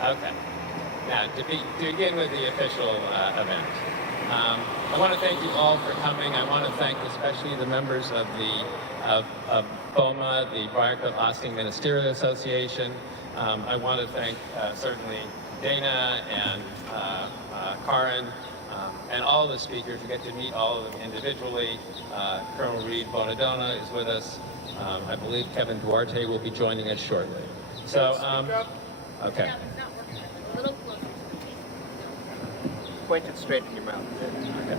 Okay. Now, to begin with the official event, I want to thank you all for coming. I want to thank especially the members of BOMA, the Briarcliff Ossining Ministerial Association. I want to thank certainly Dana and Karin and all the speakers. We get to meet all of them individually. Colonel Reed Bonadonna is with us. I believe Kevin Duarte will be joining us shortly. So, okay. A little closer. Point it straight in your mouth. Okay.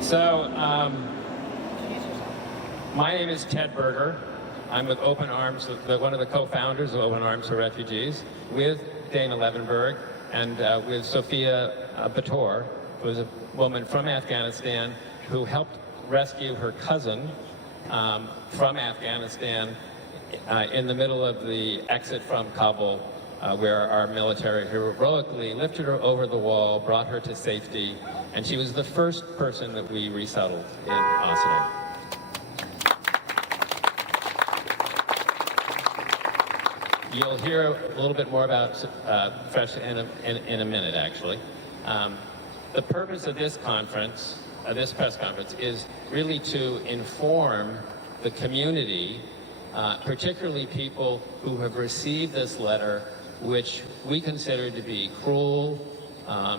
So, my name is Ted Buerger. I'm with Open Arms, one of the co-founders of Open Arms for Refugees, with Dana Levenberg and with Sophia Bator, who is a woman from Afghanistan who helped rescue her cousin from Afghanistan in the middle of the exit from Kabul, where our military heroically lifted her over the wall, brought her to safety, and she was the first person that we resettled in Ossining. You'll hear a little bit more about Fresh in a minute, actually. The purpose of this conference, this press conference, is really to inform the community, particularly people who have received this letter, which we consider to be cruel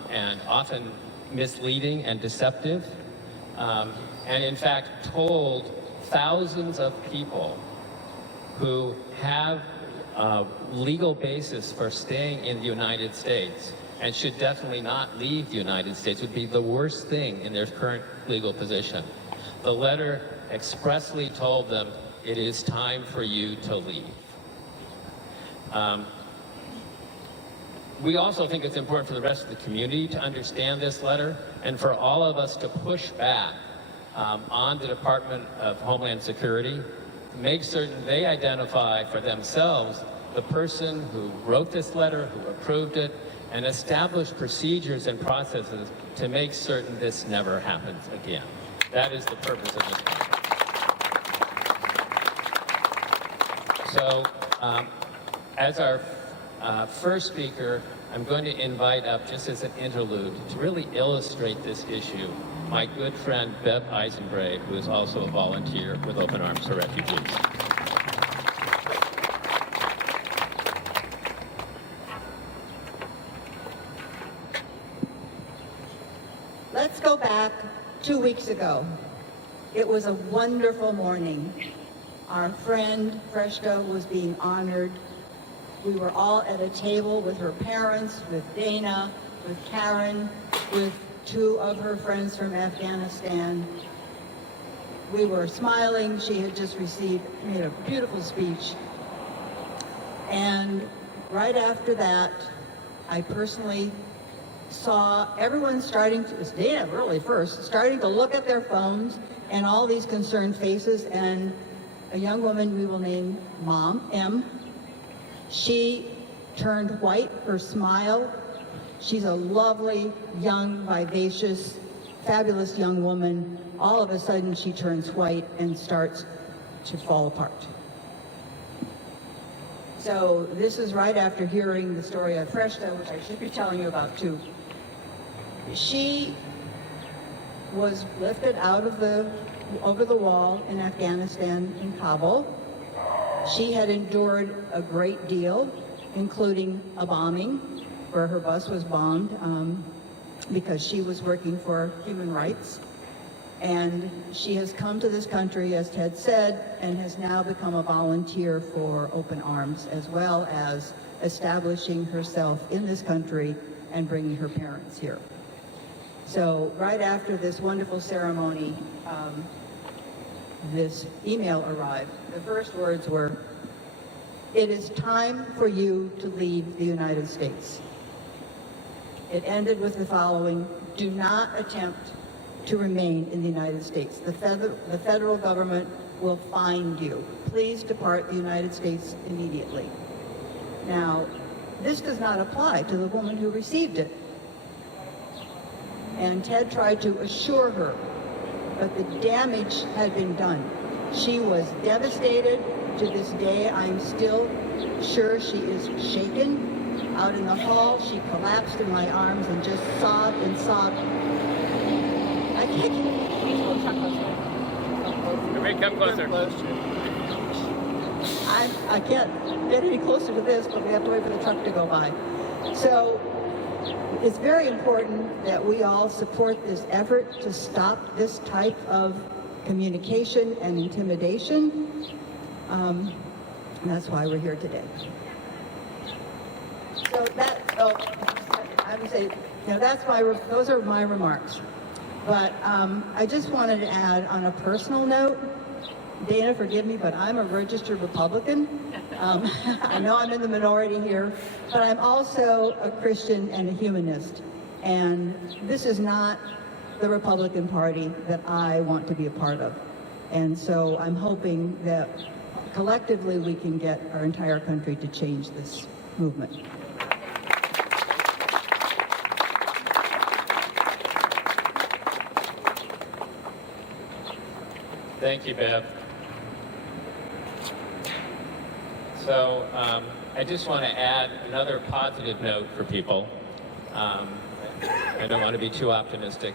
and often misleading and deceptive, and in fact told thousands of people who have legal basis for staying in the United States and should definitely not leave the United States, would be the worst thing in their current legal position. The letter expressly told them, it is time for you to leave. We also think it's important for the rest of the community to understand this letter and for all of us to push back on the Department of Homeland Security, make certain they identify for themselves the person who wrote this letter, who approved it, and establish procedures and processes to make certain this never happens again. That is the purpose of this conference. So, as our first speaker, I'm going to invite up, just as an interlude, to really illustrate this issue, my good friend Bev Eisenbrave, who is also a volunteer with Open Arms for Refugees. Let's go back 2 weeks ago. It was a wonderful morning. Our friend Freshka was being honored. We were all at a table with her parents, with Dana, with Karen, with 2 of her friends from Afghanistan. We were smiling. She had just made a beautiful speech. And right after that, I personally saw everyone starting to look at their phones and all these concerned faces, and a young woman we will name Mom, M. She turned white, her smile. She's a lovely, young, vivacious, fabulous young woman. All of a sudden she turns white and starts to fall apart. So this is right after hearing the story of Freshta, which I should be telling you about too. She was lifted over the wall in Afghanistan, in Kabul. She had endured a great deal, including a bombing, where her bus was bombed because she was working for human rights. And she has come to this country, as Ted said, and has now become a volunteer for Open Arms, as well as establishing herself in this country and bringing her parents here. So right after this wonderful ceremony, this email arrived. The first words were, "It is time for you to leave the United States." It ended with the following: "Do not attempt to remain in the United States. The federal government will find you. Please depart the United States immediately." Now, this does not apply to the woman who received it. And Ted tried to assure her, but the damage had been done. She was devastated. To this day, I'm still sure she is shaken. out in the hall. She collapsed in my arms and just sobbed and sobbed. I can't. Come closer. I can't get any closer to this, but we have to wait for the truck to go by. So it's very important that we all support this effort to stop this type of communication and intimidation. And that's why we're here today. So I would say, those are my remarks. But I just wanted to add on a personal note, Dana, forgive me, but I'm a registered Republican. I know I'm in the minority here, but I'm also a Christian and a humanist. And this is not the Republican Party that I want to be a part of. And so I'm hoping that collectively we can get our entire country to change this movement. Thank you, Bev. So I just want to add another positive note for people. I don't want to be too optimistic,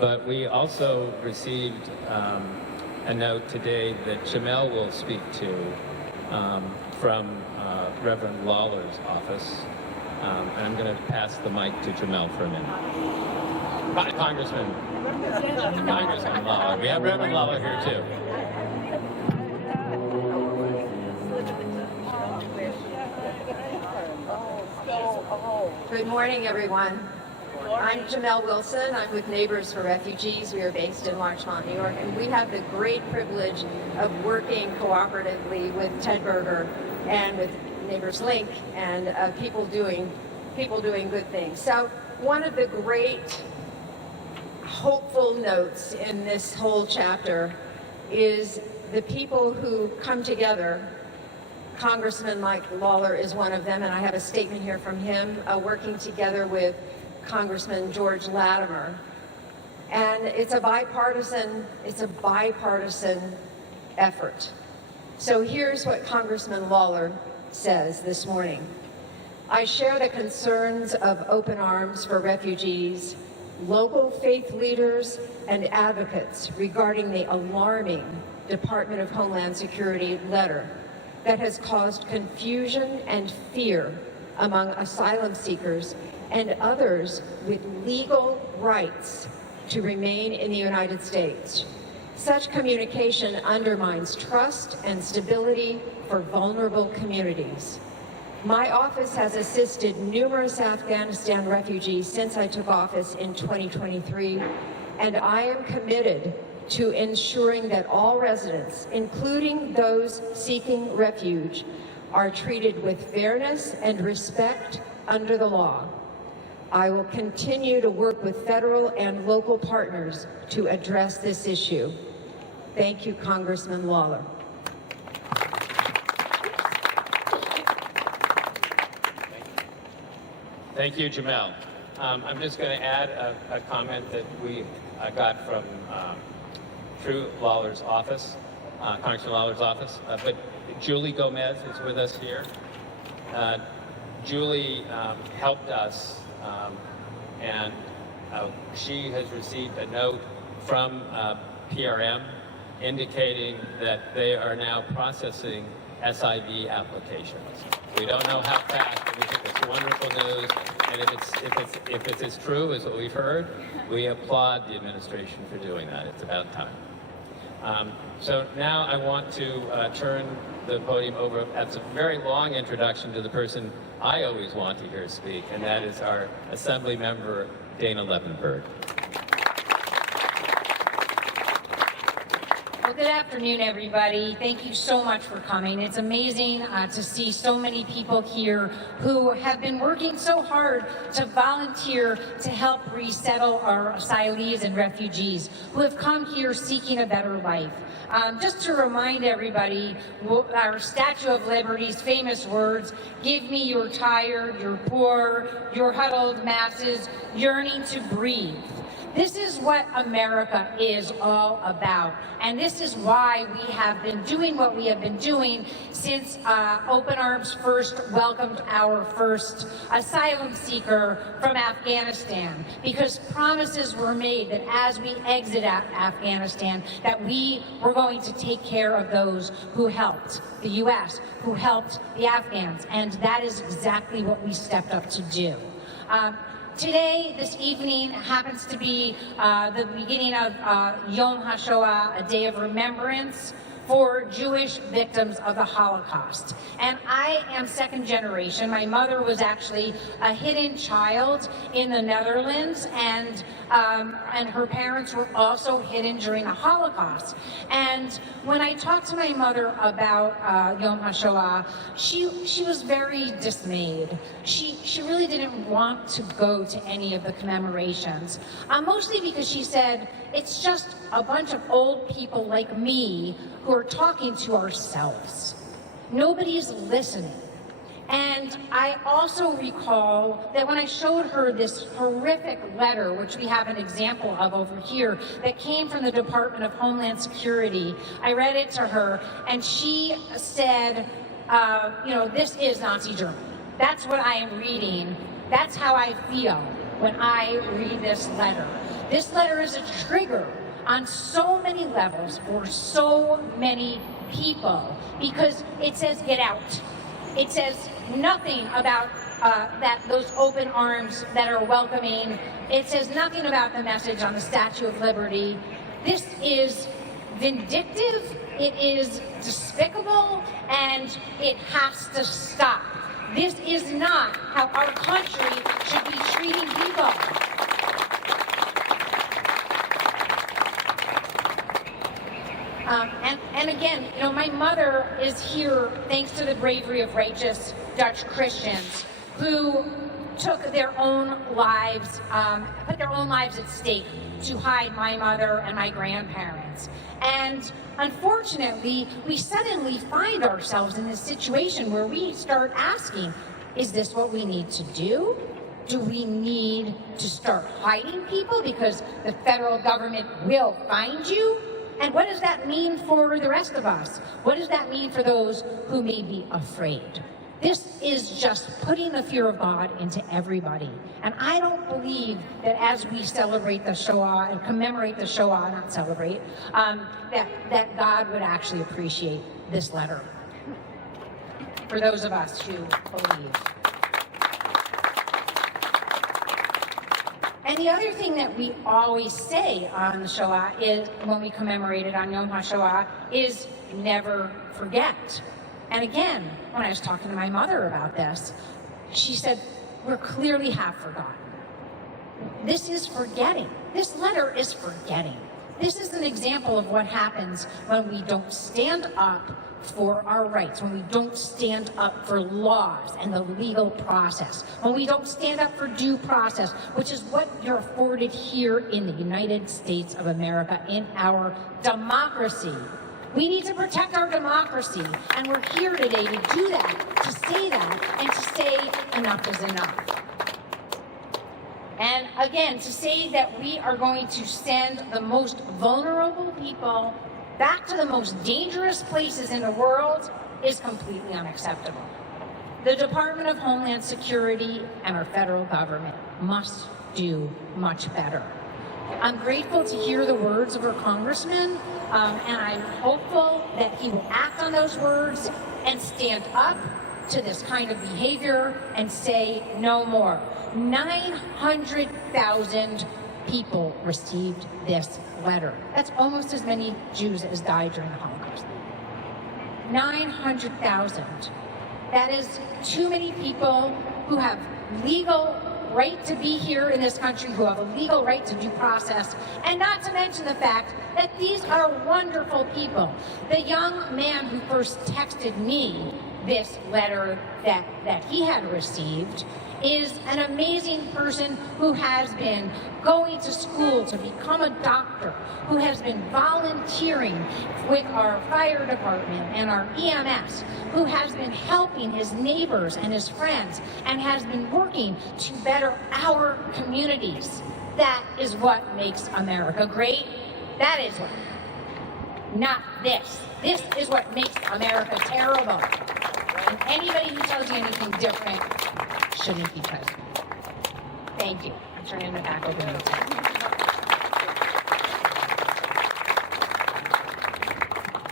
but we also received a note today that Jamel will speak to from Reverend Lawler's office. And I'm going to pass the mic to Jamel for a minute. Congressman Lawler. We have Reverend Lawler here too. Good morning, everyone. I'm Jamel Wilson. I'm with Neighbors for Refugees. We are based in Larchmont, New York, and we have the great privilege of working cooperatively with Ted Buerger and with Neighbors Link and people doing good things. So one of the great hopeful notes in this whole chapter is the people who come together. Congressman Mike Lawler is one of them, and I have a statement here from him, working together with Congressman George Latimer. And it's a bipartisan effort. So here's what Congressman Lawler says this morning. I share the concerns of Open Arms for Refugees, local faith leaders, and advocates regarding the alarming Department of Homeland Security letter that has caused confusion and fear among asylum seekers and others with legal rights to remain in the United States. Such communication undermines trust and stability for vulnerable communities. My office has assisted numerous Afghanistan refugees since I took office in 2023, and I am committed to ensuring that all residents, including those seeking refuge, are treated with fairness and respect under the law. I will continue to work with federal and local partners to address this issue. Thank you, Congressman Lawler. Thank you, Jamel. I'm just going to add a comment that we got from through Lawler's office, Congressman Lawler's office. But Julie Gomez is with us here. Julie helped us, and she has received a note from PRM indicating that they are now processing SIV applications. We don't know how fast, but we think it's wonderful news. And if it's as true as what we've heard, we applaud the administration for doing that. It's about time. So now I want to turn the podium over. That's a very long introduction to the person I always want to hear speak, and that is our Assembly Member, Dana Levenberg. Well, good afternoon, everybody. Thank you so much for coming. It's amazing to see so many people here who have been working so hard to volunteer to help resettle our asylees and refugees who have come here seeking a better life. Just to remind everybody, our Statue of Liberty's famous words, give me your tired, your poor, your huddled masses yearning to breathe. This is what America is all about. And this is why we have been doing what we have been doing since Open Arms first welcomed our first asylum seeker from Afghanistan. Because promises were made that as we exit Afghanistan, that we were going to take care of those who helped the U.S., who helped the Afghans. And that is exactly what we stepped up to do. Today, this evening, happens to be the beginning of Yom HaShoah, a day of remembrance for Jewish victims of the Holocaust. And I am second generation. My mother was actually a hidden child in the Netherlands, and her parents were also hidden during the Holocaust. And when I talked to my mother about Yom HaShoah, she was very dismayed. She really didn't want to go to any of the commemorations, mostly because she said, it's just a bunch of old people like me who are talking to ourselves. Nobody's listening. And I also recall that when I showed her this horrific letter, which we have an example of over here, that came from the Department of Homeland Security, I read it to her, and she said, this is Nazi Germany. That's what I am reading. That's how I feel when I read this letter. This letter is a trigger on so many levels for so many people, because it says get out. It says nothing about those open arms that are welcoming. It says nothing about the message on the Statue of Liberty. This is vindictive, it is despicable, and it has to stop. This is not how our country should be treating people. And again, my mother is here thanks to the bravery of righteous Dutch Christians who took their own lives, put their own lives at stake to hide my mother and my grandparents. And unfortunately, we suddenly find ourselves in this situation where we start asking, is this what we need to do? Do we need to start hiding people because the federal government will find you? And what does that mean for the rest of us? What does that mean for those who may be afraid? This is just putting the fear of God into everybody. And I don't believe that as we celebrate the Shoah and commemorate the Shoah, not celebrate, that God would actually appreciate this letter. For those of us who believe. And the other thing that we always say on the Shoah is, when we commemorate it on Yom HaShoah, is never forget. And again, when I was talking to my mother about this, she said, we clearly have forgotten. This is forgetting. This letter is forgetting. This is an example of what happens when we don't stand up for our rights, when we don't stand up for laws and the legal process, when we don't stand up for due process, which is what you're afforded here in the United States of America, in our democracy. We need to protect our democracy, and we're here today to do that, to say that, and to say enough is enough. And again, to say that we are going to send the most vulnerable people back to the most dangerous places in the world is completely unacceptable. The Department of Homeland Security and our federal government must do much better. I'm grateful to hear the words of our congressman, and I'm hopeful that he will act on those words and stand up to this kind of behavior and say no more. 900,000 people received this letter. That's almost as many Jews as died during the Holocaust. 900,000. That is too many people who have legal right to be here in this country, who have a legal right to due process, and not to mention the fact that these are wonderful people. The young man who first texted me this letter that he had received is an amazing person who has been going to school to become a doctor, who has been volunteering with our fire department and our EMS, who has been helping his neighbors and his friends, and has been working to better our communities. That is what makes America great. That is what. Not this. This is what makes America terrible. And anybody who tells you anything different shouldn't be president. Thank you. I'm turning it back over to you.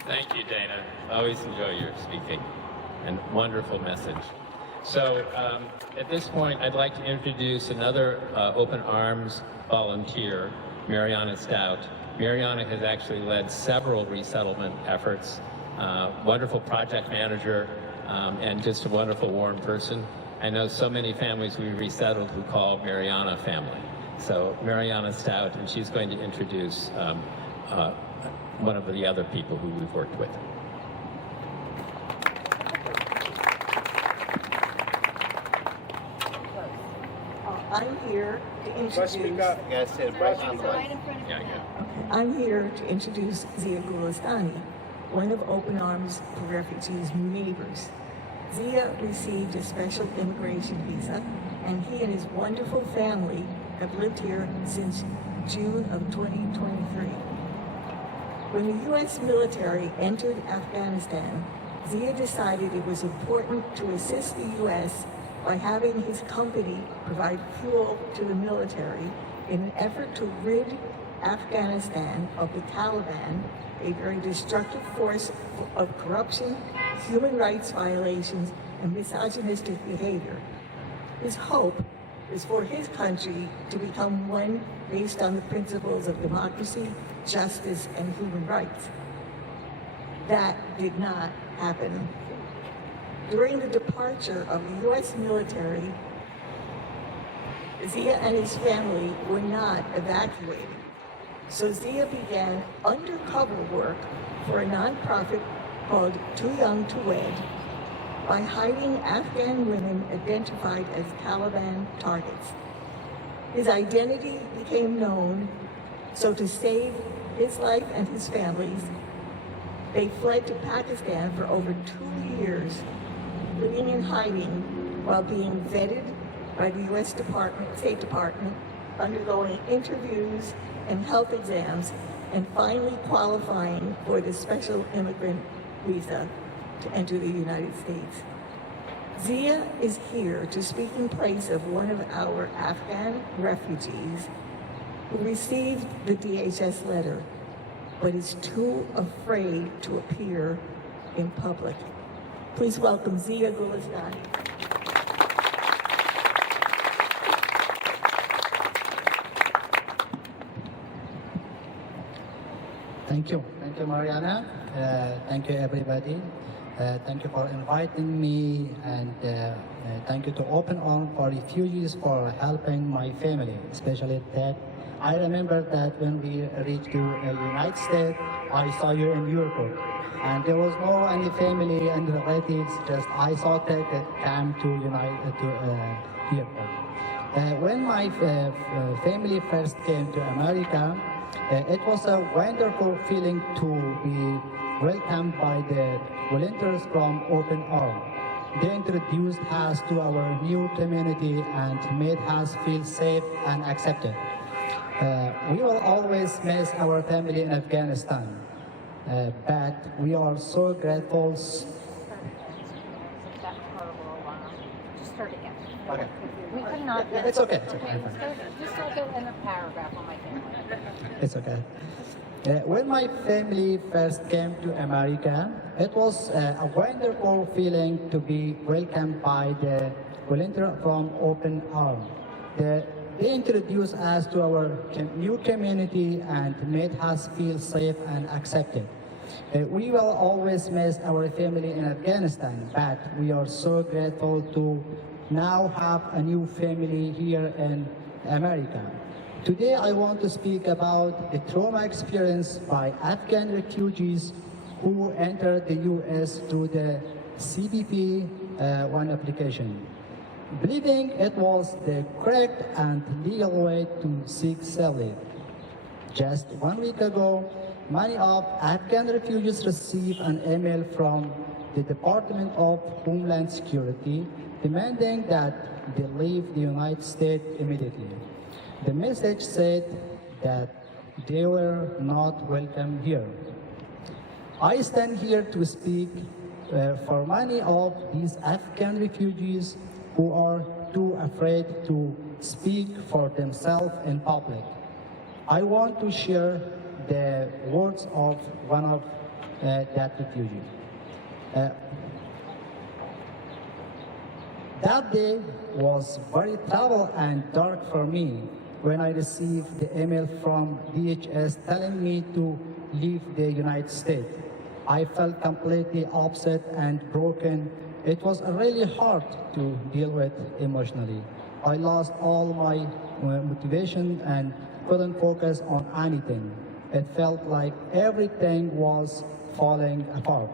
Thank you, Dana. Always enjoy your speaking and wonderful message. So at this point, I'd like to introduce another Open Arms volunteer, Mariana Stout. Mariana has actually led several resettlement efforts, wonderful project manager, and just a wonderful, warm person. I know so many families we resettled who call Mariana family. So Mariana Stout, and she's going to introduce one of the other people who we've worked with. I'm here to introduce. I'm here to introduce Zia Gulastani, one of Open Arms for Refugees' neighbors. Zia received a special immigration visa, and he and his wonderful family have lived here since June of 2023. When the U.S. military entered Afghanistan, Zia decided it was important to assist the U.S. by having his company provide fuel to the military in an effort to rid Afghanistan of the Taliban, a very destructive force of corruption, human rights violations, and misogynistic behavior. His hope is for his country to become one based on the principles of democracy, justice, and human rights. That did not happen. During the departure of the U.S. military, Zia and his family were not evacuated. So Zia began undercover work for a nonprofit called Too Young to Wed by hiding Afghan women identified as Taliban targets. His identity became known, so to save his life and his family's, they fled to Pakistan for over 2 years, living in hiding while being vetted by the U.S. State Department, undergoing interviews and health exams, and finally qualifying for the special immigrant visa to enter the United States. Zia is here to speak in place of one of our Afghan refugees who received the DHS letter, but is too afraid to appear in public. Please welcome Zia Gulastani. Thank you, Mariana. Thank you, everybody. Thank you for inviting me, and thank you to Open Arms for Refugees for helping my family, especially that. I remember that when we reached the United States, I saw you in Europe, and there was no any family and relatives. Just I saw that came to Europe. When my family first came to America, it was a wonderful feeling to be welcomed by the volunteers from Open Arms. They introduced us to our new community and made us feel safe and accepted. We will always miss our family in Afghanistan, but we are so grateful. Just start again. Okay. We could not. It's okay. Just start in a paragraph on my camera. It's okay. When my family first came to America, it was a wonderful feeling to be welcomed by the volunteer from Open Arms. They introduced us to our new community and made us feel safe and accepted. We will always miss our family in Afghanistan, but we are so grateful to now have a new family here in America. Today I want to speak about the trauma experienced by Afghan refugees who entered the U.S. through the CBP-1 application, believing it was the correct and legal way to seek asylum. Just 1 week ago, many of Afghan refugees received an email from the Department of Homeland Security demanding that they leave the United States immediately. The message said that they were not welcome here. I stand here to speak for many of these Afghan refugees who are too afraid to speak for themselves in public. I want to share the words of one of that refugee. That day was very troubled and dark for me when I received the email from DHS telling me to leave the United States. I felt completely upset and broken. It was really hard to deal with emotionally. I lost all my motivation and couldn't focus on anything. It felt like everything was falling apart.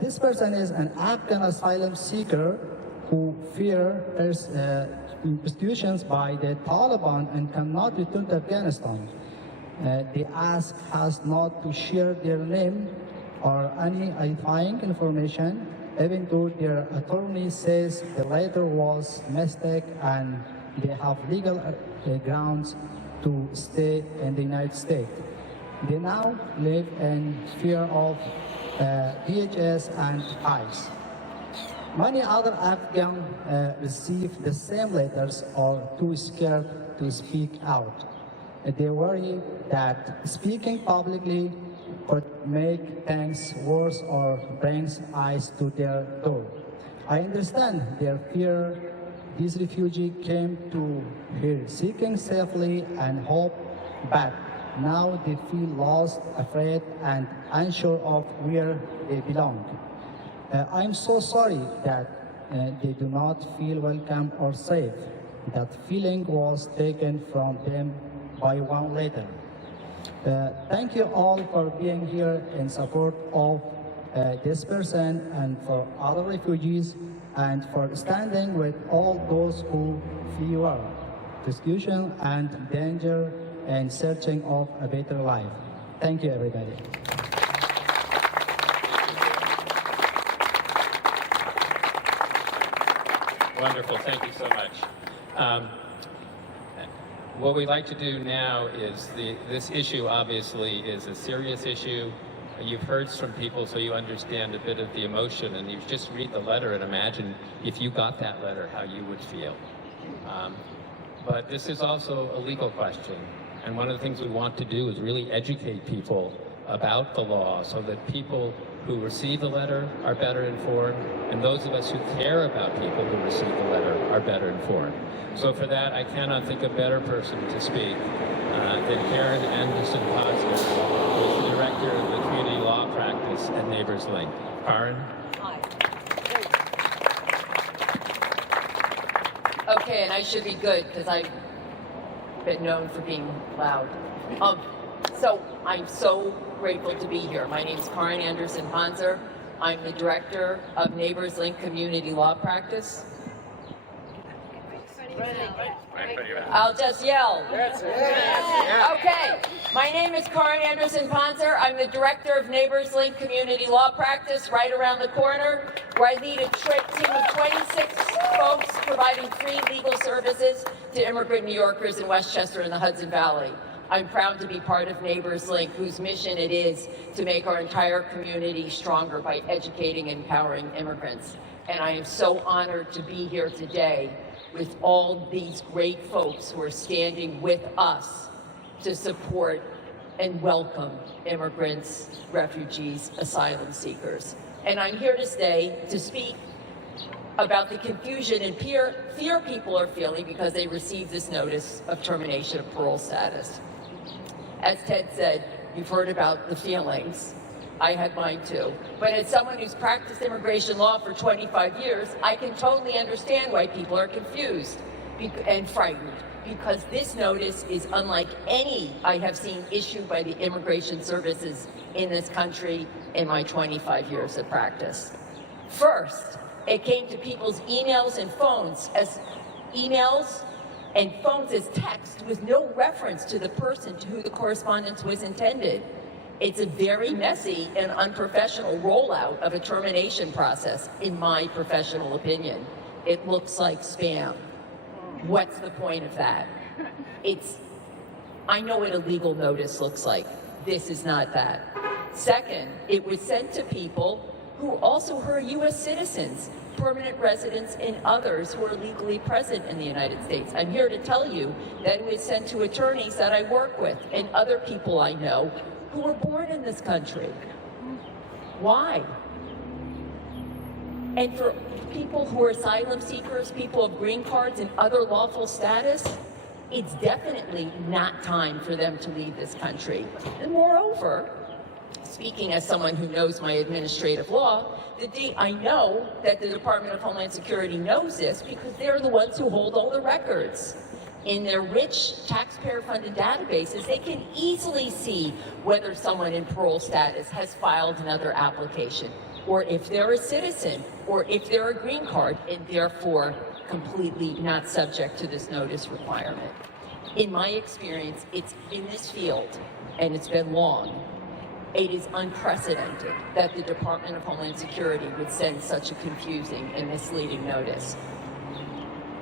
This person is an Afghan asylum seeker who fear persecutions by the Taliban and cannot return to Afghanistan. They ask us not to share their name or any identifying information, even though their attorney says the letter was a mistake and they have legal grounds to stay in the United States. They now live in fear of DHS and ICE. Many other Afghans receive the same letters or too scared to speak out. They worry that speaking publicly could make things worse or brings ICE to their door. I understand their fear. These refugees came to here seeking safely and hope, but now they feel lost, afraid, and unsure of where they belong. I'm so sorry that they do not feel welcome or safe. That feeling was taken from them by one letter. Thank you all for being here in support of this person and for other refugees, and for standing with all those who fear persecution and danger and searching of a better life. Thank you, everybody. Wonderful, thank you so much. What we'd like to do now is, this issue obviously is a serious issue. You've heard from people, so you understand a bit of the emotion, and you just read the letter and imagine if you got that letter, how you would feel. But this is also a legal question, and one of the things we want to do is really educate people about the law so that people who receive the letter are better informed, and those of us who care about people who receive the letter are better informed. So for that, I cannot think of a better person to speak than Karen Anderson-Posner, who is the Director of the Community Law Practice at Neighbors Link. Karen? Hi. Okay, and I should be good because I've been known for being loud. So I'm so grateful to be here. My name is Karen Anderson-Panzer. I'm the Director of Neighbors Link Community Law Practice. I'll just yell. Okay. My name is Karen Anderson-Panzer. I'm the Director of Neighbors Link Community Law Practice right around the corner, where I lead a team of 26 folks providing free legal services to immigrant New Yorkers in Westchester and the Hudson Valley. I'm proud to be part of Neighbors Link, whose mission it is to make our entire community stronger by educating and empowering immigrants. And I am so honored to be here today with all these great folks who are standing with us to support and welcome immigrants, refugees, asylum seekers. And I'm here to speak about the confusion and fear people are feeling because they received this notice of termination of parole status. As Ted said, you've heard about the feelings. I had mine too. But as someone who's practiced immigration law for 25 years, I can totally understand why people are confused and frightened, because this notice is unlike any I have seen issued by the immigration services in this country in my 25 years of practice. First, it came to people's emails and phones as text with no reference to the person to who the correspondence was intended. It's a very messy and unprofessional rollout of a termination process, in my professional opinion. It looks like spam. What's the point of that? I know what a legal notice looks like. This is not that. Second, it was sent to people who also are U.S. citizens, permanent residents, and others who are legally present in the United States. I'm here to tell you that it was sent to attorneys that I work with and other people I know who were born in this country. Why? And for people who are asylum seekers, people of green cards and other lawful status, it's definitely not time for them to leave this country. And moreover, speaking as someone who knows my administrative law, I know that the Department of Homeland Security knows this because they're the ones who hold all the records. In their rich taxpayer-funded databases, they can easily see whether someone in parole status has filed another application, or if they're a citizen, or if they're a green card, and therefore completely not subject to this notice requirement. In my experience, it's in this field, and it's been long, it is unprecedented that the Department of Homeland Security would send such a confusing and misleading notice.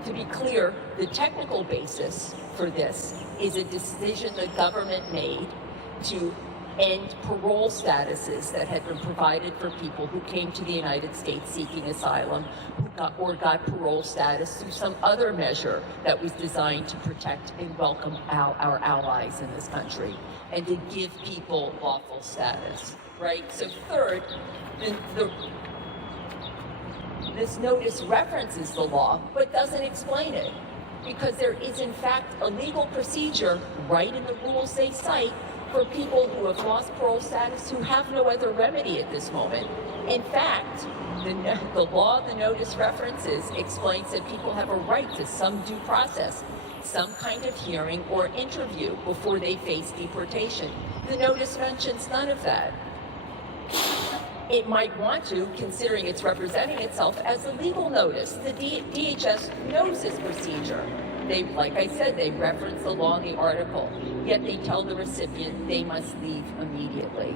To be clear, the technical basis for this is a decision the government made to end parole statuses that had been provided for people who came to the United States seeking asylum, or got parole status through some other measure that was designed to protect and welcome our allies in this country, and to give people lawful status, right? So third, this notice references the law, but doesn't explain it, because there is in fact a legal procedure right in the rules they cite for people who have lost parole status who have no other remedy at this moment. In fact, the law the notice references explains that people have a right to some due process, some kind of hearing or interview before they face deportation. The notice mentions none of that. It might want to, considering it's representing itself as a legal notice. The DHS knows this procedure. Like I said, they reference the law in the article, yet they tell the recipient they must leave immediately.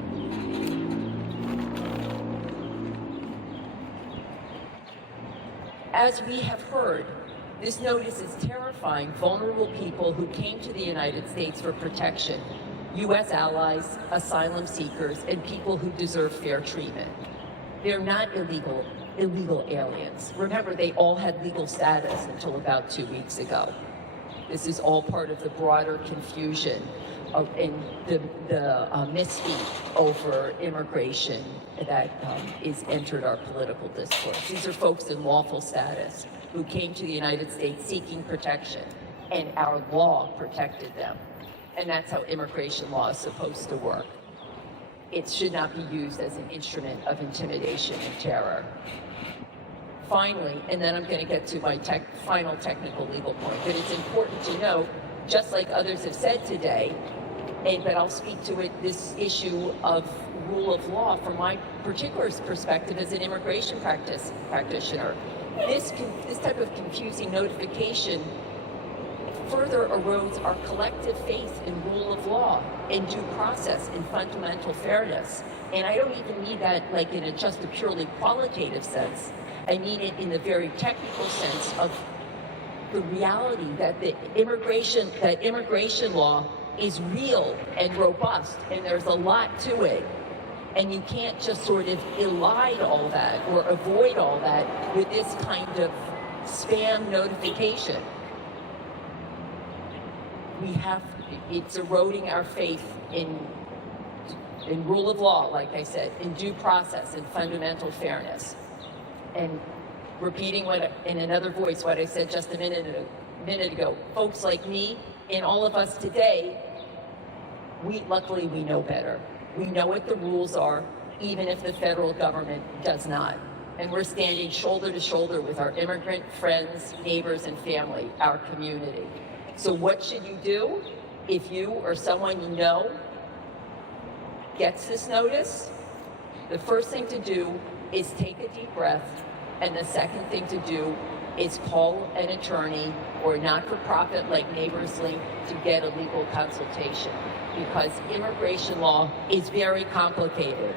As we have heard, this notice is terrifying vulnerable people who came to the United States for protection, U.S. allies, asylum seekers, and people who deserve fair treatment. They're not illegal aliens. Remember, they all had legal status until about 2 weeks ago. This is all part of the broader confusion and the misspeak over immigration that is entered our political discourse. These are folks in lawful status who came to the United States seeking protection, and our law protected them. And that's how immigration law is supposed to work. It should not be used as an instrument of intimidation and terror. Finally, and then I'm going to get to my final technical legal point, but it's important to note, just like others have said today, but I'll speak to it, this issue of rule of law from my particular perspective as an immigration practitioner. This type of confusing notification further erodes our collective faith in rule of law, in due process, in fundamental fairness. And I don't even mean that like in just a purely qualitative sense. I mean it in the very technical sense of the reality that immigration law is real and robust, and there's a lot to it. And you can't just sort of elide all that or avoid all that with this kind of spam notification. It's eroding our faith in rule of law, like I said, in due process and fundamental fairness. And repeating in another voice what I said just a minute ago, folks like me and all of us today, luckily we know better. We know what the rules are, even if the federal government does not. And we're standing shoulder to shoulder with our immigrant friends, neighbors, and family, our community. So what should you do if you or someone you know gets this notice? The first thing to do is take a deep breath, and the second thing to do is call an attorney or not-for-profit like Neighbors Link to get a legal consultation, because immigration law is very complicated.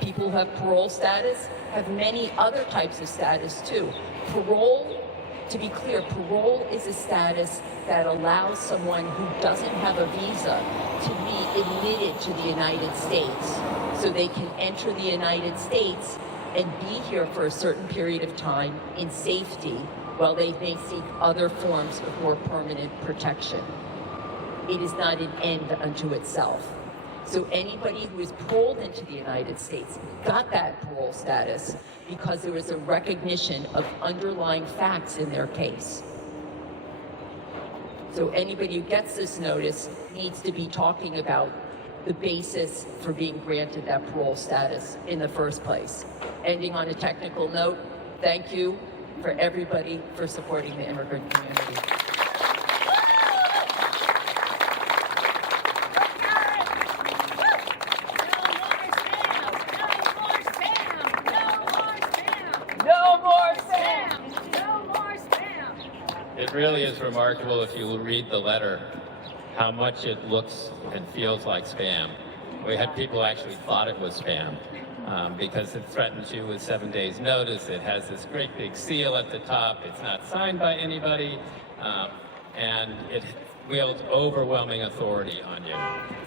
People who have parole status have many other types of status too. Parole to be clear, parole is a status that allows someone who doesn't have a visa to be admitted to the United States so they can enter the United States and be here for a certain period of time in safety while they may seek other forms of more permanent protection. It is not an end unto itself. So anybody who is paroled into the United States got that parole status because there was a recognition of underlying facts in their case. So anybody who gets this notice needs to be talking about the basis for being granted that parole status in the first place. Ending on a technical note, thank you for everybody for supporting the immigrant community. It really is remarkable if you read the letter, how much it looks and feels like spam. We had people who actually thought it was spam because it threatens you with 7 days notice. It has this great big seal at the top. It's not signed by anybody. And it wields overwhelming authority on you.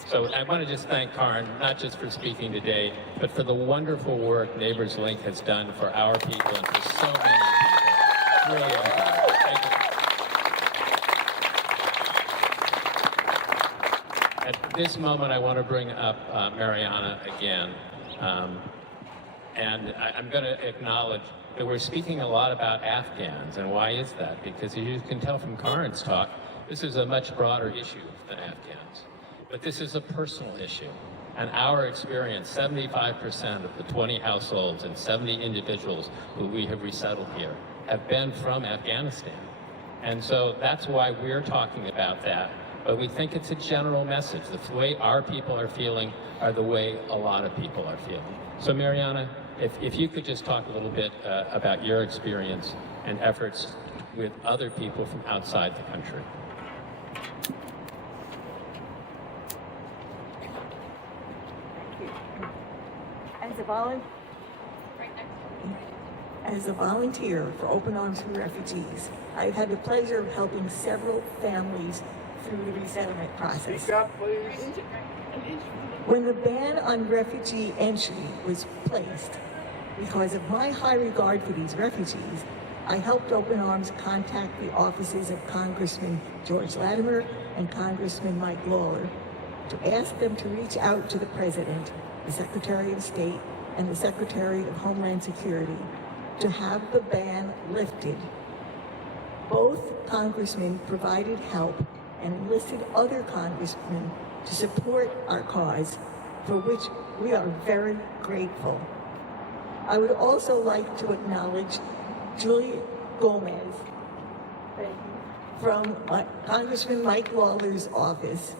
So I want to just thank Karen, not just for speaking today, but for the wonderful work Neighbors Link has done for our people and for so many people. Really wonderful. Thank you. At this moment, I want to bring up Mariana again. And I'm going to acknowledge that we're speaking a lot about Afghans. And why is that? Because as you can tell from Karen's talk, this is a much broader issue than Afghans. But this is a personal issue. And our experience, 75% of the 20 households and 70 individuals who we have resettled here have been from Afghanistan. And so that's why we're talking about that. But we think it's a general message. The way our people are feeling are the way a lot of people are feeling. So Mariana, if you could just talk a little bit about your experience and efforts with other people from outside the country. As a volunteer for Open Arms for Refugees, I've had the pleasure of helping several families through the resettlement process. Speak up, please. When the ban on refugee entry was placed, because of my high regard for these refugees, I helped Open Arms contact the offices of Congressman George Latimer and Congressman Mike Lawler to ask them to reach out to the President, the Secretary of State, and the Secretary of Homeland Security to have the ban lifted. Both congressmen provided help and enlisted other congressmen to support our cause, for which we are very grateful. I would also like to acknowledge Julia Gomez from Congressman Mike Lawler's office,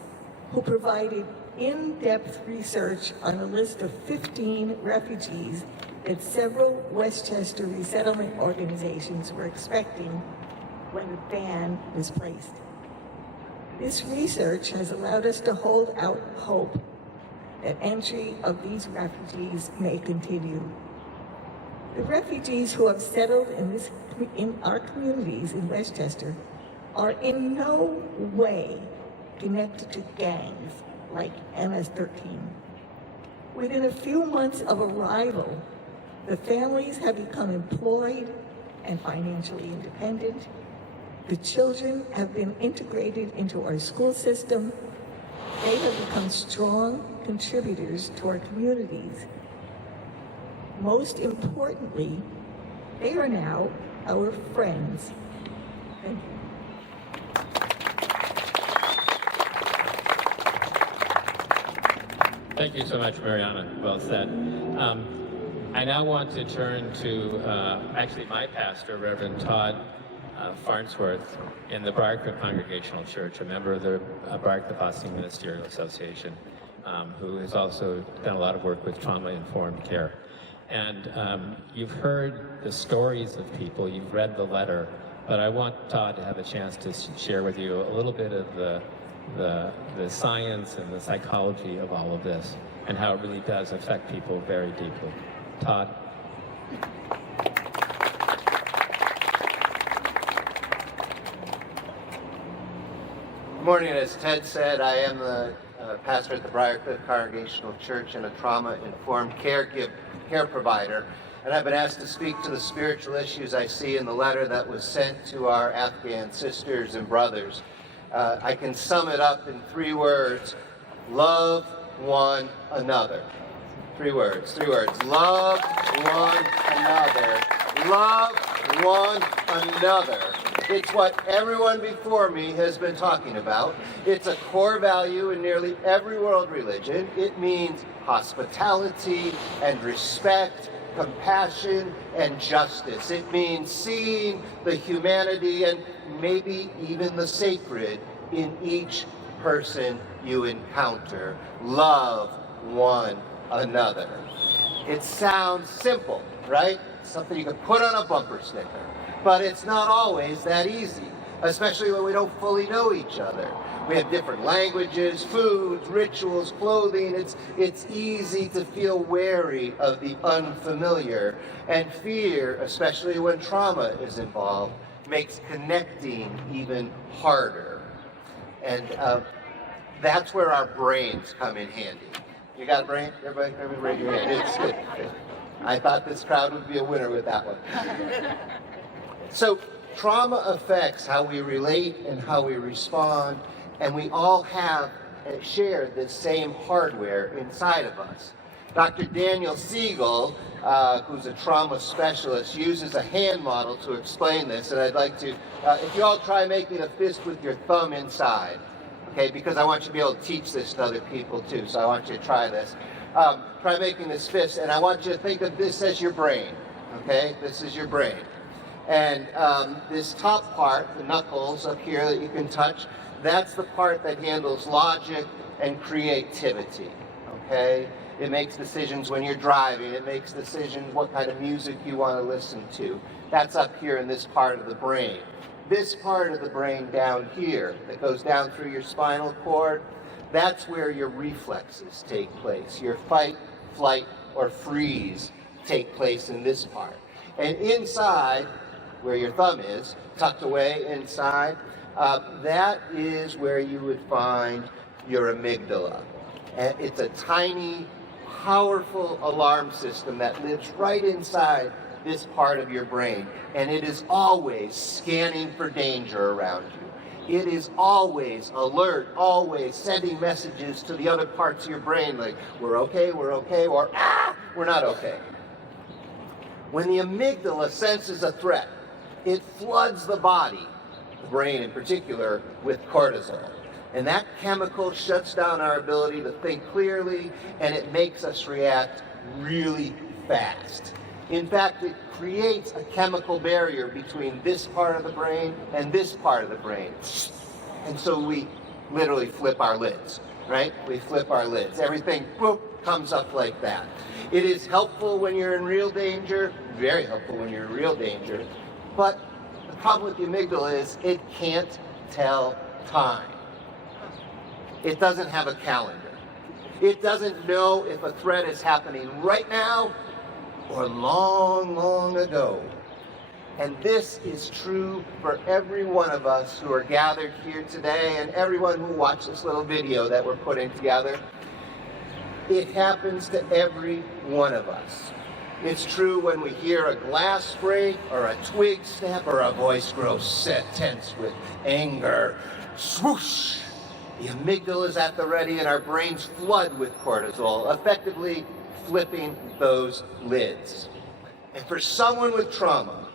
who provided in-depth research on a list of 15 refugees that several Westchester resettlement organizations were expecting when the ban was placed. This research has allowed us to hold out hope that entry of these refugees may continue. The refugees who have settled in our communities in Westchester are in no way connected to gangs like MS-13. Within a few months of arrival, the families have become employed and financially independent. The children have been integrated into our school system. They have become strong contributors to our communities. Most importantly, they are now our friends. Thank you. Thank you so much, Mariana. Well said. I now want to turn to actually my pastor, Reverend Todd Farnsworth, in the Briarcliff Congregational Church, a member of the Briarcliff Austin Ministerial Association, who has also done a lot of work with trauma-informed care. And you've heard the stories of people, you've read the letter, but I want Todd to have a chance to share with you a little bit of the science and the psychology of all of this and how it really does affect people very deeply. Todd. morning. As Ted said, I am the pastor at the Briarcliff Congregational Church and a trauma-informed care provider. And I've been asked to speak to the spiritual issues I see in the letter that was sent to our Afghan sisters and brothers. I can sum it up in 3 words: love one another. 3 words. Love one another. Love one another. It's what everyone before me has been talking about. It's a core value in nearly every world religion. It means hospitality and respect, compassion and justice. It means seeing the humanity and maybe even the sacred in each person you encounter. Love one another. It sounds simple, right? Something you can put on a bumper sticker. But it's not always that easy, especially when we don't fully know each other. We have different languages, foods, rituals, clothing. It's easy to feel wary of the unfamiliar. And fear, especially when trauma is involved, makes connecting even harder. And that's where our brains come in handy. You got a brain? Everybody raise your hand. It's good. I thought this crowd would be a winner with that one. So trauma affects how we relate and how we respond, and we all have shared this same hardware inside of us. Dr. Daniel Siegel, who's a trauma specialist, uses a hand model to explain this, and I'd like to, if you all try making a fist with your thumb inside, okay, because I want you to be able to teach this to other people too, so I want you to try this. Try making this fist, and I want you to think of this as your brain, okay? This is your brain. And this top part, the knuckles up here that you can touch, that's the part that handles logic and creativity, okay? It makes decisions when you're driving. It makes decisions what kind of music you want to listen to. That's up here in this part of the brain. This part of the brain down here that goes down through your spinal cord, that's where your reflexes take place. Your fight, flight, or freeze take place in this part. And inside, where your thumb is, tucked away inside, that is where you would find your amygdala. And it's a tiny, powerful alarm system that lives right inside this part of your brain. And it is always scanning for danger around you. It is always alert, always sending messages to the other parts of your brain like, we're okay, or we're not okay. When the amygdala senses a threat, it floods the body, the brain in particular, with cortisol. And that chemical shuts down our ability to think clearly, and it makes us react really fast. In fact, it creates a chemical barrier between this part of the brain and this part of the brain. And so we literally flip our lids, right? We flip our lids. Everything, boop, comes up like that. It is helpful when you're in real danger, very helpful when you're in real danger. But the problem with the amygdala is it can't tell time. It doesn't have a calendar. It doesn't know if a threat is happening right now or long, long ago. And this is true for every one of us who are gathered here today and everyone who watched this little video that we're putting together. It happens to every one of us. It's true when we hear a glass break or a twig snap or a voice grows tense with anger. Swoosh! The amygdala is at the ready and our brains flood with cortisol, effectively flipping those lids. And for someone with trauma,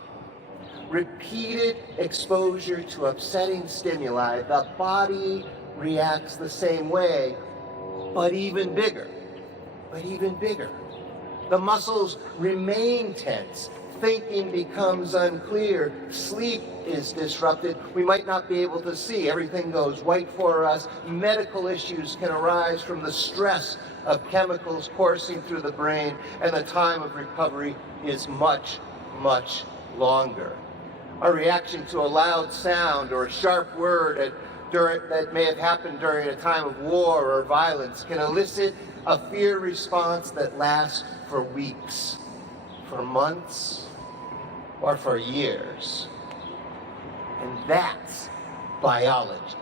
repeated exposure to upsetting stimuli, the body reacts the same way, but even bigger. The muscles remain tense. Thinking becomes unclear. Sleep is disrupted. We might not be able to see. Everything goes white for us. Medical issues can arise from the stress of chemicals coursing through the brain, and the time of recovery is much, much longer. A reaction to a loud sound or a sharp word that may have happened during a time of war or violence can elicit a fear response that lasts for weeks, for months, or for years. And that's biology.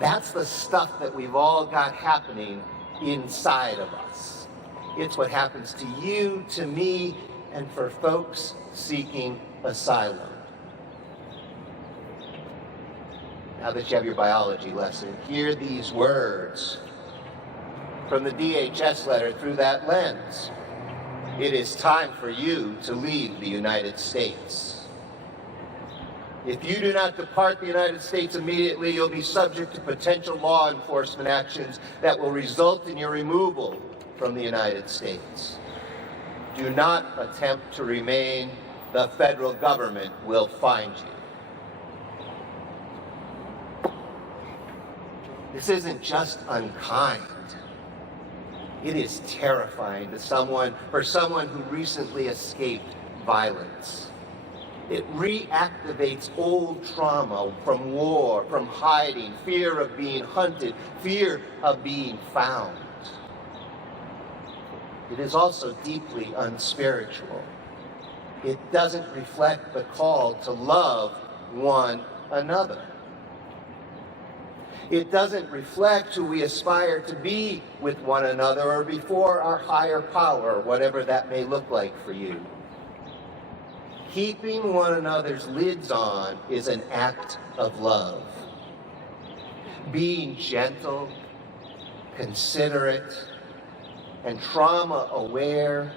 That's the stuff that we've all got happening inside of us. It's what happens to you, to me, and for folks seeking asylum. Now that you have your biology lesson, hear these words from the DHS letter through that lens. It is time for you to leave the United States. If you do not depart the United States immediately, you'll be subject to potential law enforcement actions that will result in your removal from the United States. Do not attempt to remain. The federal government will find you. This isn't just unkind. It is terrifying to someone who recently escaped violence. It reactivates old trauma from war, from hiding, fear of being hunted, fear of being found. It is also deeply unspiritual. It doesn't reflect the call to love one another. It doesn't reflect who we aspire to be with one another or before our higher power, whatever that may look like for you. Keeping one another's lids on is an act of love. Being gentle, considerate, and trauma-aware,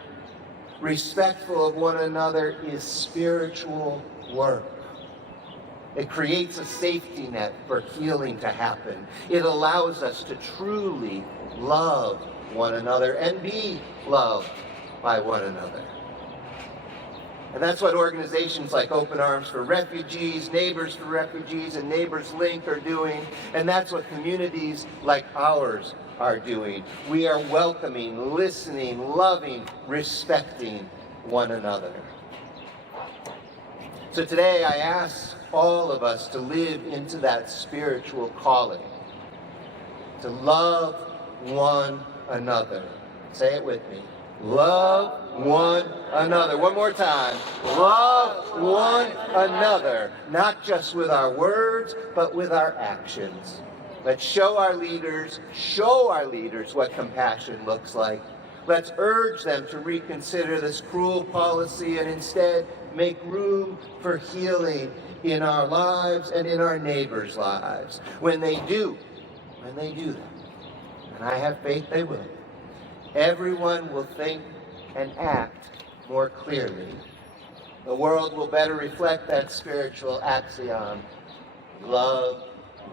respectful of one another is spiritual work. It creates a safety net for healing to happen. It allows us to truly love one another and be loved by one another. And that's what organizations like Open Arms for Refugees, Neighbors for Refugees, and Neighbors Link are doing. And that's what communities like ours are doing. We are welcoming, listening, loving, respecting one another. So today I ask all of us to live into that spiritual calling, to love one another. Say it with me. Love one another. One more time. Love one another, not just with our words, but with our actions. Let's show our leaders what compassion looks like. Let's urge them to reconsider this cruel policy and instead make room for healing in our lives and in our neighbors' lives. When they do that, and I have faith they will, everyone will think and act more clearly. The world will better reflect that spiritual axiom, love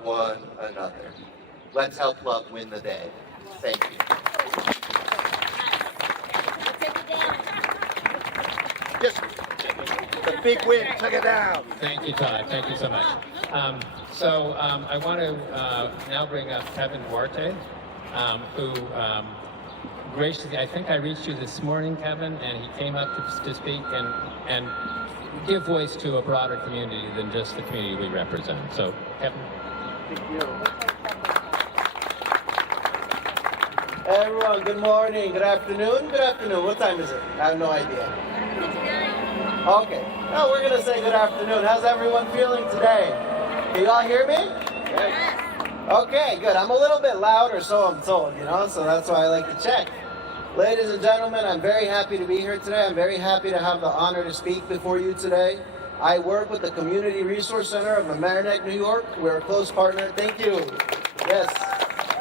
one another. Let's help love win the day. Thank you. Just the big win took it down. Thank you, Todd. Thank you so much. I want to now bring up Kevin Duarte, who graciously, I think I reached you this morning, Kevin, and he came up to speak and give voice to a broader community than just the community we represent. So, Kevin. Thank you. Hey everyone, good morning, good afternoon. Good afternoon. What time is it? I have no idea. Okay. No, we're going to say good afternoon. How's everyone feeling today? Can you all hear me? Yes. Okay, good. I'm a little bit loud, or so I'm told, so that's why I like to check. Ladies and gentlemen, I'm very happy to be here today. I'm very happy to have the honor to speak before you today. I work with the Community Resource Center of Mamaroneck, New York. We're a close partner. Thank you. Yes.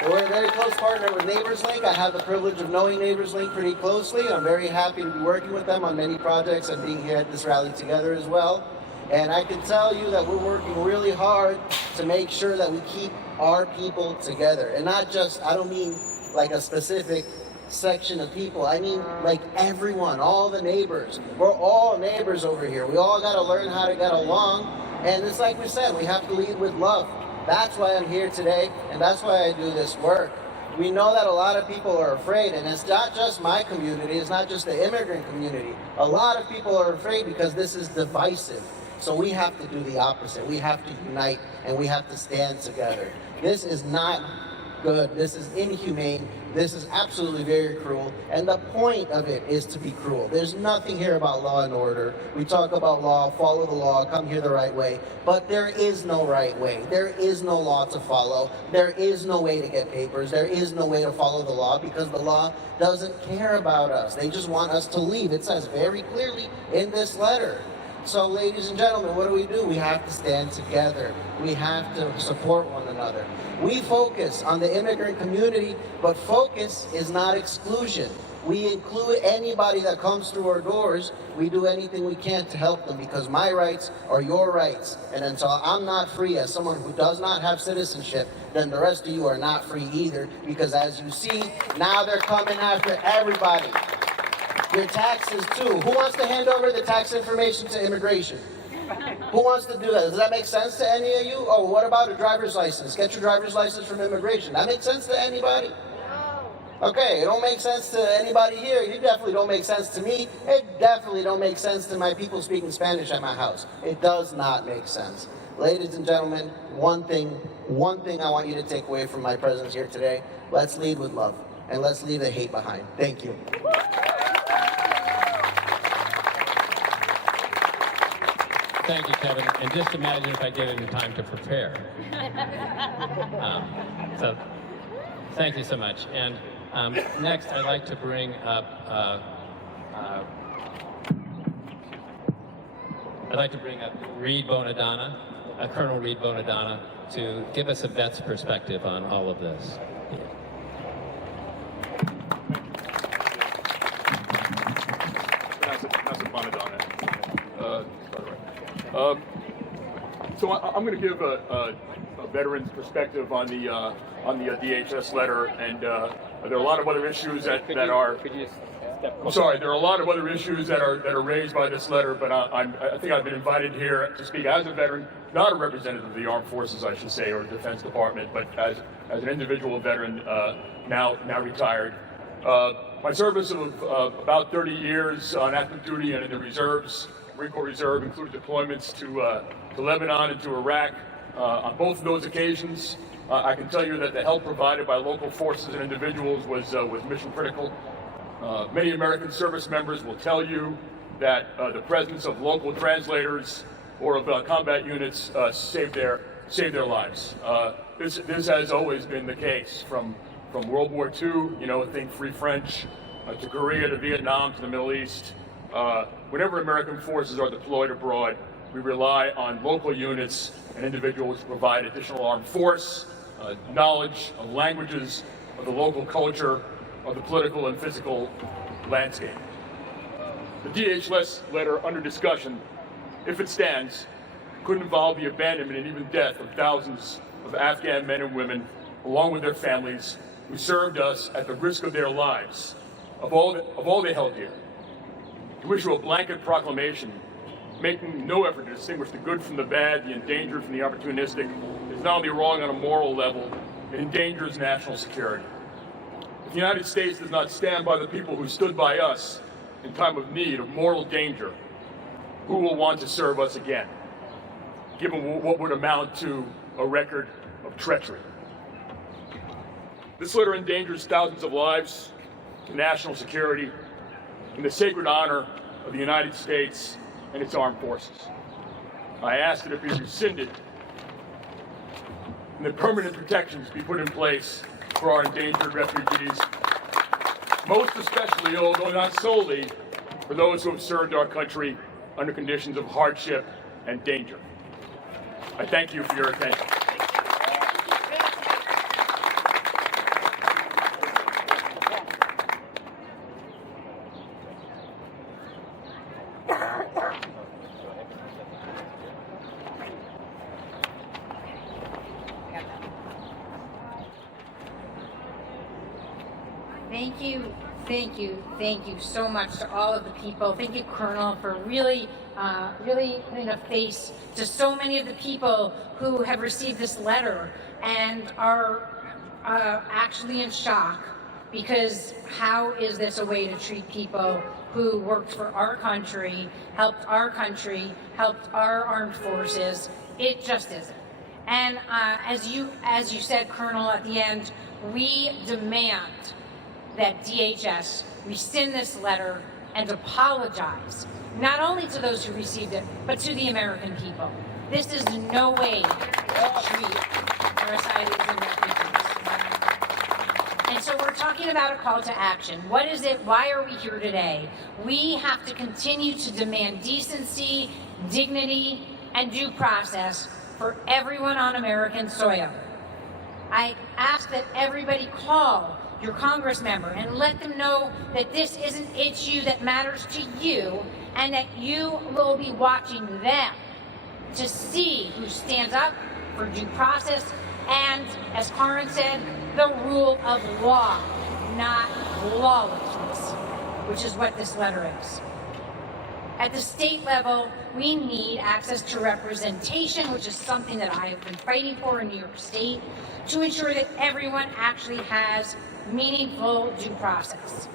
We're a very close partner with Neighbors Link. I have the privilege of knowing Neighbors Link pretty closely. I'm very happy to be working with them on many projects and being here at this rally together as well. And I can tell you that we're working really hard to make sure that we keep our people together. And not just, I don't mean like a specific section of people. I mean like everyone, all the neighbors. We're all neighbors over here. We all got to learn how to get along. And it's like we said, we have to lead with love. That's why I'm here today, and that's why I do this work. We know that a lot of people are afraid, and it's not just my community, it's not just the immigrant community. A lot of people are afraid because this is divisive. So we have to do the opposite. We have to unite, and we have to stand together. This is not good. This is inhumane. This is absolutely very cruel. And the point of it is to be cruel. There's nothing here about law and order. We talk about law, follow the law, come here the right way. But there is no right way. There is no law to follow. There is no way to get papers. There is no way to follow the law because the law doesn't care about us. They just want us to leave. It says very clearly in this letter. So, ladies and gentlemen, what do? We have to stand together. We have to support one another. We focus on the immigrant community, but focus is not exclusion. We include anybody that comes through our doors. We do anything we can to help them because my rights are your rights. And until I'm not free as someone who does not have citizenship, then the rest of you are not free either because as you see, now they're coming after everybody. Your taxes too. Who wants to hand over the tax information to immigration? Who wants to do that? Does that make sense to any of you? Oh, what about a driver's license? Get your driver's license from immigration. That makes sense to anybody? Okay, it don't make sense to anybody here. You definitely don't make sense to me. It definitely don't make sense to my people speaking Spanish at my house. It does not make sense. Ladies and gentlemen, one thing I want you to take away from my presence here today. Let's lead with love and let's leave the hate behind. Thank you. Thank you, Kevin. And just imagine if I gave him time to prepare. So, thank you so much. And next, I'd like to bring up Reed Bonadonna, Colonel Reed Bonadonna, to give us a vet's perspective on all of this. So I'm going to give a veteran's perspective on the DHS letter, and there are a lot of other issues that are. I'm sorry, there are a lot of other issues that are raised by this letter, but I think I've been invited here to speak as a veteran, not a representative of the Armed Forces, I should say, or the Defense Department, but as an individual veteran, now retired. My service of about 30 years on active duty and in the reserves, Marine Corps Reserve, included deployments to Lebanon and to Iraq. On both of those occasions, I can tell you that the help provided by local forces and individuals was mission critical. Many American service members will tell you that the presence of local translators or of combat units saved their lives. This has always been the case from World War II. Think Free French, to Korea, to Vietnam, to the Middle East. Whenever American forces are deployed abroad, we rely on local units and individuals to provide additional armed force, knowledge of languages, of the local culture, of the political and physical landscape. The DHS letter under discussion, if it stands, could involve the abandonment and even death of thousands of Afghan men and women, along with their families, who served us at the risk of their lives, of all they held dear. To issue a blanket proclamation making no effort to distinguish the good from the bad, the endangered from the opportunistic, is not only wrong on a moral level, it endangers national security. If the United States does not stand by the people who stood by us in time of need, of mortal danger, who will want to serve us again, given what would amount to a record of treachery? This letter endangers thousands of lives, national security, and the sacred honor of the United States and its armed forces. I ask that it be rescinded and that permanent protections be put in place for our endangered refugees, most especially, although not solely, for those who have served our country under conditions of hardship and danger. I thank you for your attention. Thank you so much to all of the people. Thank you, Colonel, for really putting a face to so many of the people who have received this letter and are actually in shock, because how is this a way to treat people who worked for our country, helped our armed forces? It just isn't. And as you said, Colonel, at the end, we demand that DHS rescind this letter and apologize, not only to those who received it, but to the American people. This is no way to treat our asylums and refugees. And so we're talking about a call to action. What is it? Why are we here today? We have to continue to demand decency, dignity, and due process for everyone on American soil. I ask that everybody call your Congress member and let them know that this is an issue that matters to you and that you will be watching them to see who stands up for due process and, as Karen said, the rule of law, not lawlessness, which is what this letter is. At the state level, we need access to representation, which is something that I have been fighting for in New York State, to ensure that everyone actually has meaningful due process.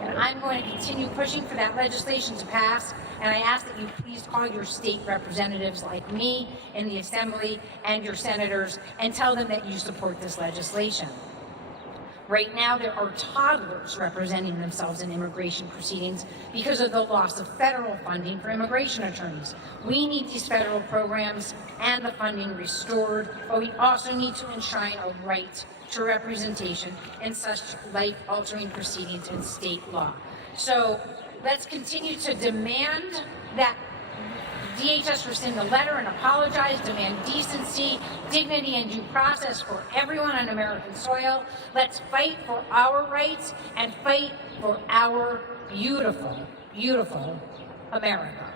And I'm going to continue pushing for that legislation to pass, and I ask that you please call your state representatives like me in the Assembly and your senators and tell them that you support this legislation. Right now, there are toddlers representing themselves in immigration proceedings because of the loss of federal funding for immigration attorneys. We need these federal programs and the funding restored, but we also need to enshrine a right to representation in such life-altering proceedings in state law. So let's continue to demand that DHS rescind the letter and apologize, demand decency, dignity, and due process for everyone on American soil. Let's fight for our rights and fight for our beautiful, beautiful America.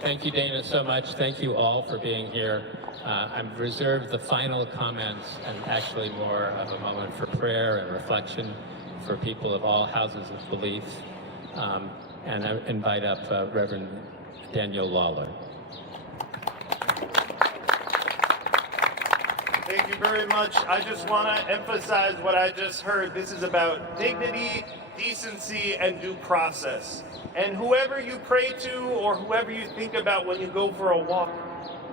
Thank you, Dana, so much. Thank you all for being here. I've reserved the final comments and actually more of a moment for prayer and reflection for people of all houses of belief. And I invite up Reverend Daniel Lawler. Thank you very much. I just want to emphasize what I just heard. This is about dignity, decency, and due process. And whoever you pray to or whoever you think about when you go for a walk,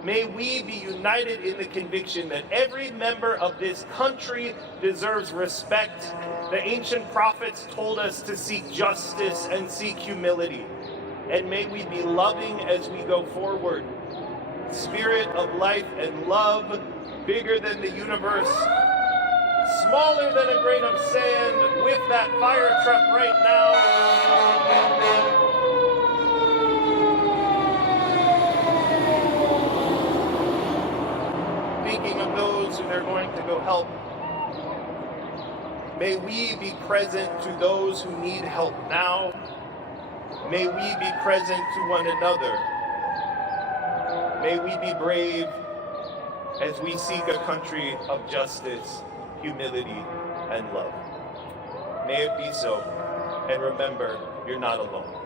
may we be united in the conviction that every member of this country deserves respect. The ancient prophets told us to seek justice and seek humility. And may we be loving as we go forward. Spirit of life and love, bigger than the universe, smaller than a grain of sand, with that fire truck right now. Thinking of those who they're going to go help. May we be present to those who need help now. May we be present to one another. May we be brave as we seek a country of justice, humility, and love. May it be so. And remember, you're not alone.